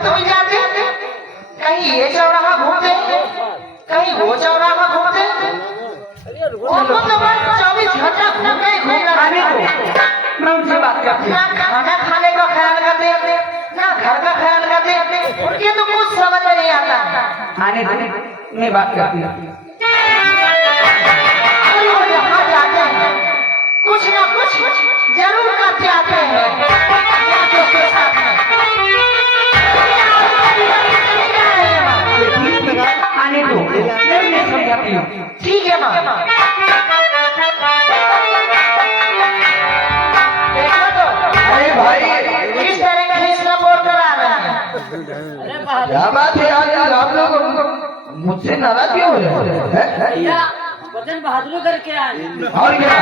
तुम जाते कहीं ये चौराहा घूमते कहीं वो चौराहा घूमते वो तो 24 घंटा घूमते घूमना मैं उनसे बात करती ना खाना खाने का ख्याल करते ना घर का ख्याल करते उनके तो कुछ समझ में नहीं आता आने दे मैं बात करती हूँ और यहाँ जाते हैं कुछ ना कुछ जरूर करते आते हैं दोस्तों के साथ में आने दो मैं समझाती हूँ ठीक है माँ देखो तो अरे भाई किस तरह का इसका बोर्ड करा रहे हैं क्या बात है यार आप लोग मुझसे नाराज क्यों हो रहे हैं? वचन बहादुरी करके आए और क्या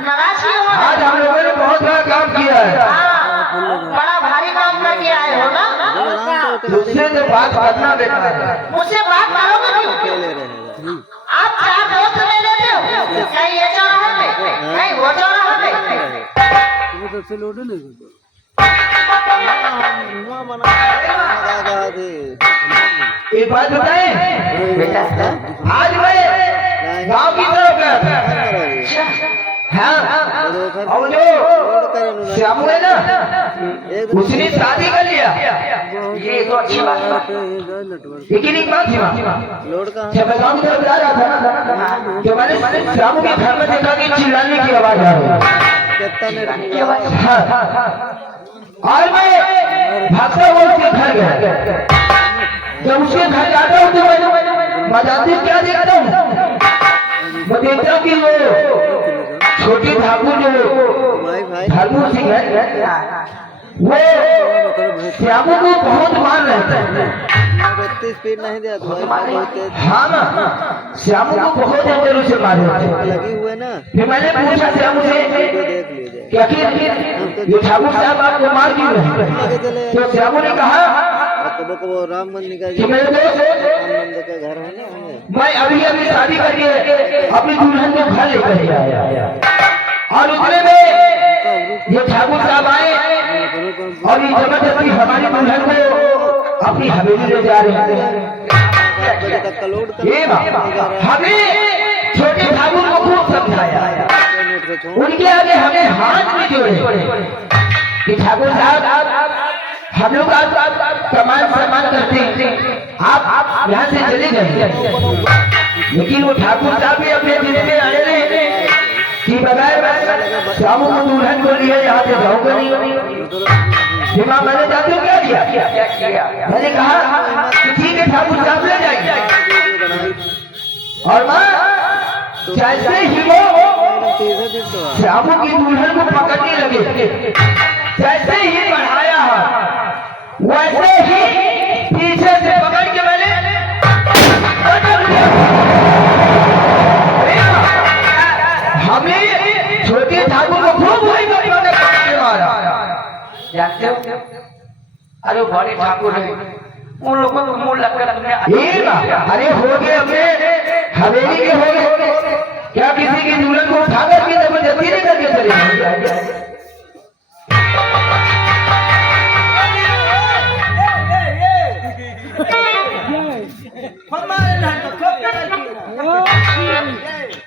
नाराज क्यों हो आज हम लोगों ने बहुत बड़ा काम किया है बड़ा भारी काम करके आए हो ना तुझसे तो बात करना बेकार है मुझसे बात करोगे क्यों आप 4 दोस्त ले लेते हो कहीं ये चौराहे पे कहीं वो चौराहे पे एक बात बताएं बेटा आज मैं गांव की तरफ गया हाँ और जो श्यामू है ना उसने शादी कर लिया ये तो अच्छी बात है लेकिन एक बात थी जब मैं गांव की तरफ जा रहा था ना तो मैंने श्यामू के घर में देखा कि चिल्लाने की आवाज आ रही है हाँ और मैं भागता हुआ उसके घर गया जब उसके घर जाता हूँ तो मैं जाते क्या देखता हूँ मैं देखता हूँ कि वो छोटी ठाकुर जो ठाकुर सिंह है वो श्यामू को बहुत मार रहे थे स्पीड नहीं दिया बहुत हाँ ना श्यामू को बहुत अंदर से मारे थे लगी हुए ना फिर मैंने पूछा श्यामू से देख लीजिए कि आखिर ये ठाकुर साहब आपको मार क्यों रहे तो श्यामू ने कहा कबो राम मंदिर का कि मेरे दोस्त राम मंदिर का घर है ना मैं अभी अभी शादी करके अपनी दुल्हन को घर लेकर आया और उतने में ये ठाकुर साहब आए और ये जबरदस्ती हमारी दुल्हन को अपनी हवेली ले जा रहे हैं तक का लोड ये हमें छोटे ठाकुर को खूब समझाया उनके आगे हमें हाथ में जोड़े कि ठाकुर साहब हम लोग आप कमान सम्मान करते हैं आप यहाँ से चले गए लेकिन वो ठाकुर साहब भी अपने दिल में अड़े रहे कि बगैर श्यामू को दुल्हन को लिए यहाँ से जाऊंगा नहीं माँ मैंने जाते क्या किया मैंने कहा कि ठीक है ठाकुर साहब ले जाएंगे और माँ जैसे ही वो श्यामू की दुल्हन को पकड़ने लगे जैसे ही बढ़ाया वैसे ही पीछे से पकड़ के मैंने हमें छोटे ठाकुर को खूब वही मारा जानते हो अरे बड़े ठाकुर है उन लोगों को मुंह लगकर अरे हो गए अपने हवेली के हो गए क्या किसी की दुल्हन को उठा करके जबरदस्ती नहीं करके चले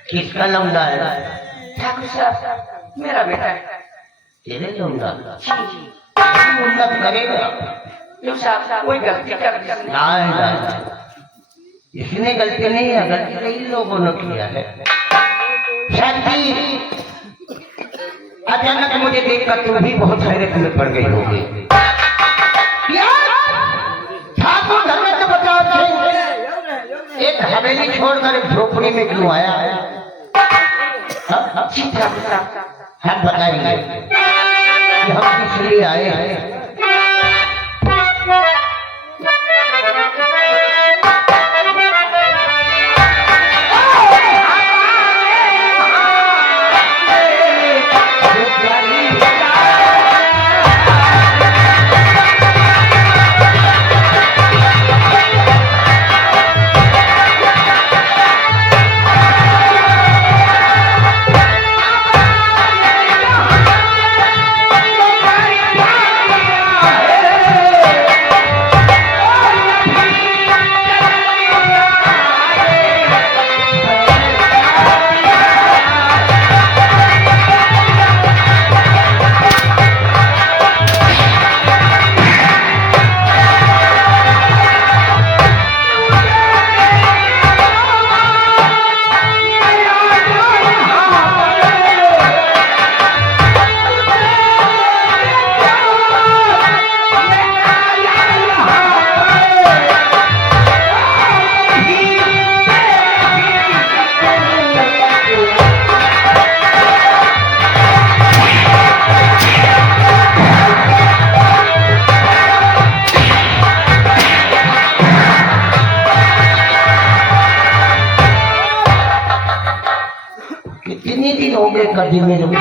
किसका लौंडा है ठाकुर साहब मेरा बेटा है तेरे लौंडा जी उन्नत करेगा जो साहब कोई गलती कर इसने गलती नहीं है गलती कई लोगों ने किया है शांति अचानक मुझे देखकर तुम भी बहुत हैरत में पड़ गई होगी ठाकुर घर में तो बताओ एक हवेली छोड़कर एक झोपड़ी में क्यों आया हम बताएंगे कि हम किस लिए आए हैं देख कर दी मेरे को।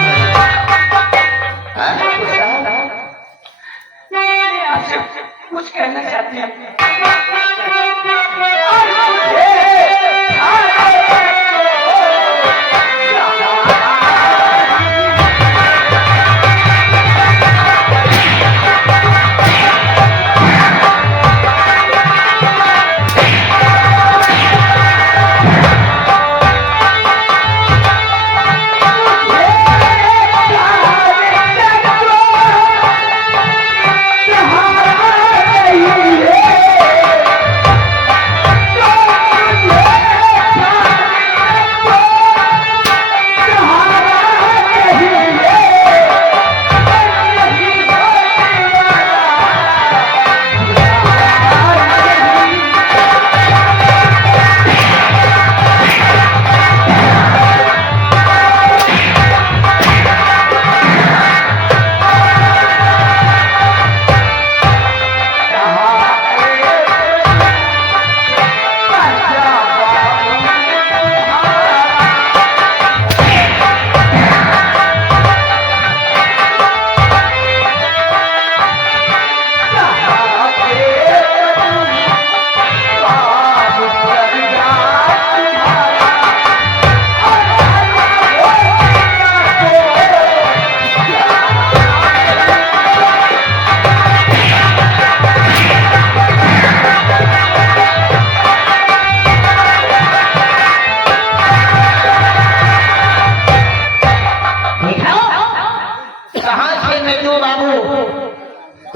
आपसे कुछ कहना चाहती हूँ।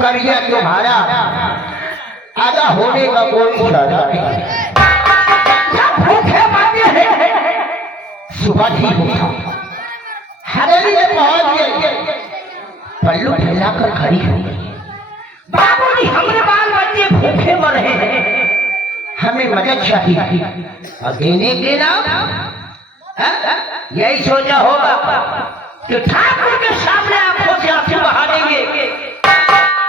करिए तुम्हारा आधा होने का कोई इरादा नहीं। भूखे मांगे हैं सुबह ठीक होता हवेली में पहुंच गए, पल्लू फैलाकर खड़ी हो गई। बाबूजी हमरे बाल बच्चे भूखे मर रहे हैं, हमें मदद चाहिए और देने के नाम यही सोचा होगा कि ठाकुर के सामने आंखों से आंसू बहा देंगे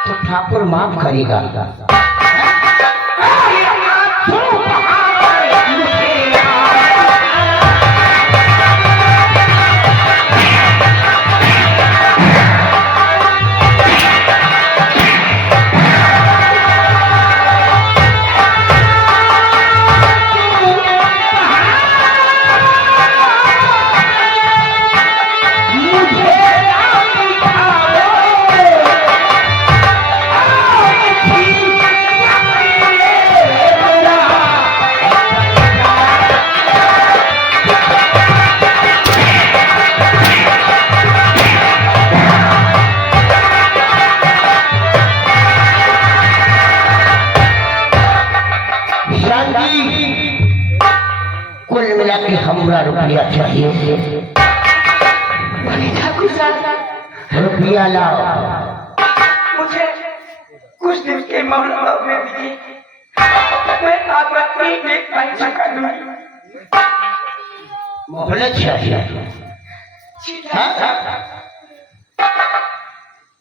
तो ठाकुर माफ करेगा। कुल मिला के हमरा रुपया चाहिए। रुपया लाओ। मुझे कुछ दिन के मोहल्ला में भी मैं आपका एक पैसा का दूंगा। मोहलत चाहिए।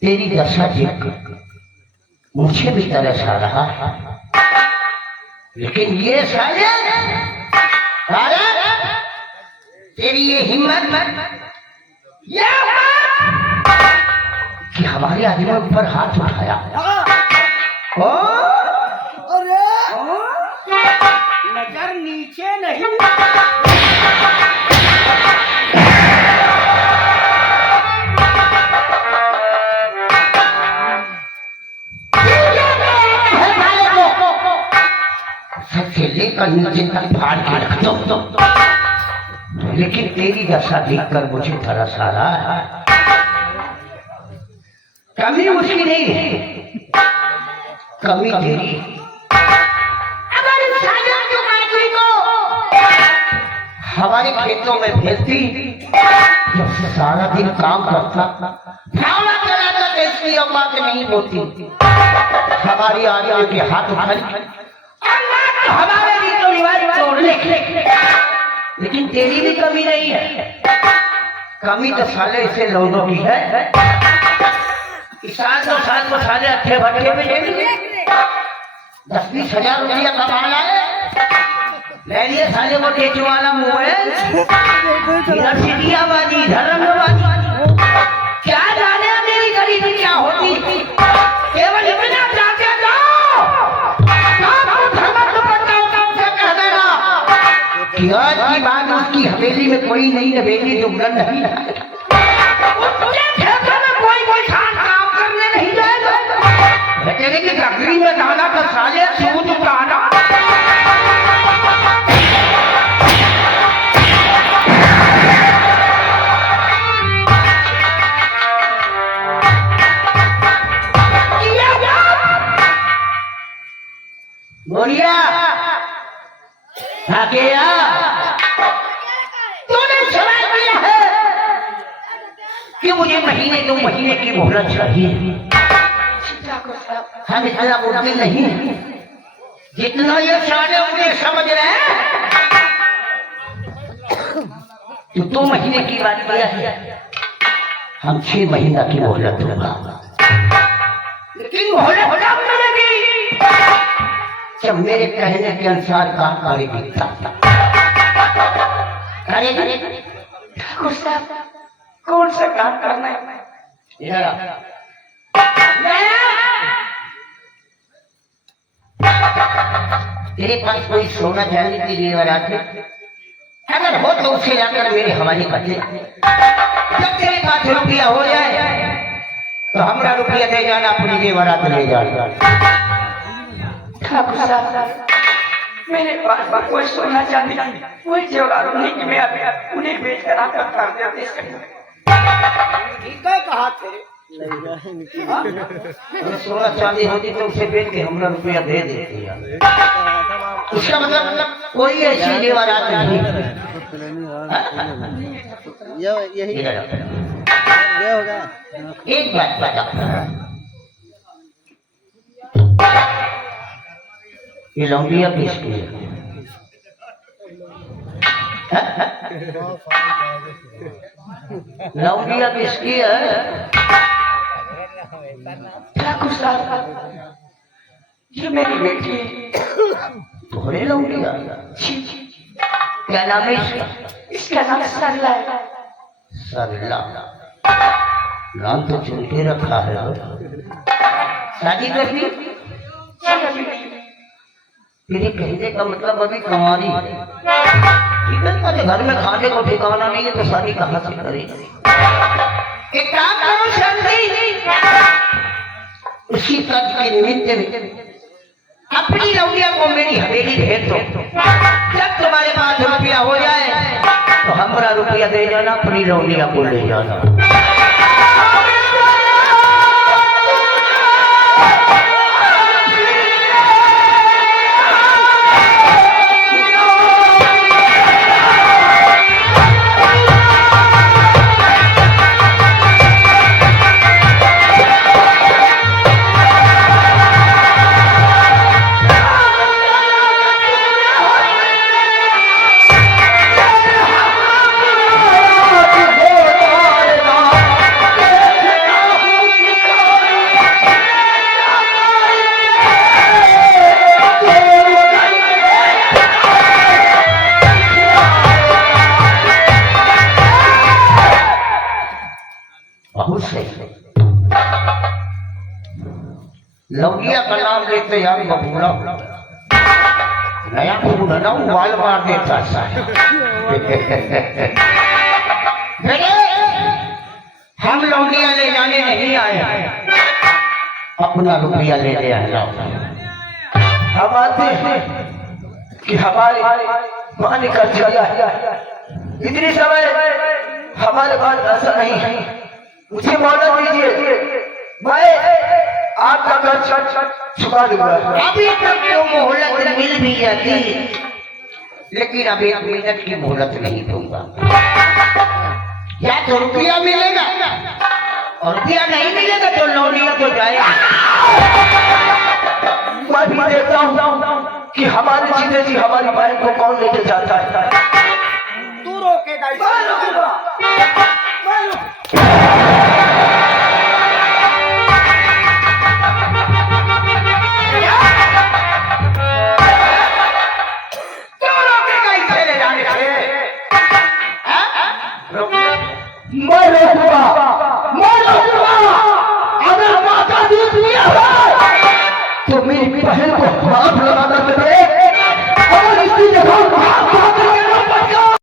तेरी दशा देख मुझे भी तरस आ रहा है, लेकिन ये साले तेरी ये हिम्मत कि हमारे आदमियों पर हाथ उठाया। नजर नीचे नहीं। सबसे लेकर नीचे तक फाड़ के रख दो, लेकिन तेरी दशा देखकर मुझे तरस आ रहा है। कमी उसकी नहीं है, कमी तेरी। अगर सागर जो माटी को हमारे खेतों में भेजती, जब सारा दिन काम करता भावना चलाता तो इसकी औकात नहीं होती। हमारी आगे के हाथ उठाई हमारे भी तो रिवाज तोड़ ले, लेकिन तेरी भी कमी नहीं है। कमी तो साले इसे लोगों की है। किसान तो साल को साले अच्छे भट्टे में 10-20 हजार रुपया कमाना है, ले लिए साले वो टेचू वाला मोबाइल, इधर सीटियाबाजी, इधर रंगबाजी। क्या जाने मेरी गरीब क्या होती, केवल इतना जाके जाओ कि आज की बात उसकी हवेली में कोई नहीं नवेली दुगलन नहीं, उसके खेतों में कोई किसान काम करने नहीं जाएगा। कहने की लकड़ी में दाना का साले सूद उतारा। बोलिया गया, तूने सवाल किया है कि मुझे महीने 2 महीने की मोहलत चाहिए। हम इतना बुद्धि नहीं जितना ये सारे उन्हें समझ रहे हैं। तो 2 महीने की बात किया है, हम 6 महीना की मोहलत दूंगा, लेकिन मोहलत कब मिलेगी जब मेरे कहने के अनुसार काम करेगी। ठाकुर साहब कौन सा काम करना है? तेरे पास कोई सोना चांदी की जेवरात है? अगर हो तो उसे लाकर मेरे हवाले कर दे। जब तेरे पास रुपया हो जाए तो हमारा रुपया दे जाना, अपनी जेवरात ले जाना। ठाकुर साहब मेरे पास कोई सोना चांदी कोई जेवरात नहीं कि मैं अभी उन्हें बेच कर आकर कर देते। ठीक है कहा थे। अगर सोना चांदी होती तो उसे बेच के हमारा रुपया दे देती यार। उसका मतलब कोई ऐसी जेवरात नहीं। यही ये होगा। एक बात बता, ये लौंडिया किसकी है? लौंडिया किसकी है? ठाकुर साहब ये मेरी बेटी है। थोड़े लौंडिया? क्या नाम है इसका? इसका नाम सरला है। सरला नाम तो चुन के रखा है। शादी करनी? मेरे कहने का मतलब अभी कमारी है। घर में खाने को ठिकाना नहीं है तो शादी कहाँ से करेगी? एक काम करो शांति, उसी तक के निमित्त में अपनी लौंडिया को मेरी हवेली भेज दो। जब तुम्हारे पास रुपया हो जाए तो हमारा रुपया दे जाना, अपनी लौंडिया को ले जाना। लौंडिया का नाम लेते यार बबूला, नया बबूला ना वाल मार देता सा। हम लौंडिया ले जाने नहीं आए, अपना रुपया ले ले आना। हम आते हैं कि हमारे माँ निकल चला, इतनी समय हमारे पास ऐसा नहीं है, मुझे मोहलत दीजिए, मैं आपका घर छुपा दूंगा। अभी तक तो मोहलत मिल भी जाती, लेकिन अब 1 मिनट की मोहलत नहीं दूंगा। या तो रुपया मिलेगा, और रुपया नहीं मिलेगा तो लौंडिया तो जाएगा। मैं भी देखता हूँ कि हमारे जीते जी हमारी बहन को कौन लेके जाता है। तू रोकेगा मेरी बहन को हाथ लगाना पड़े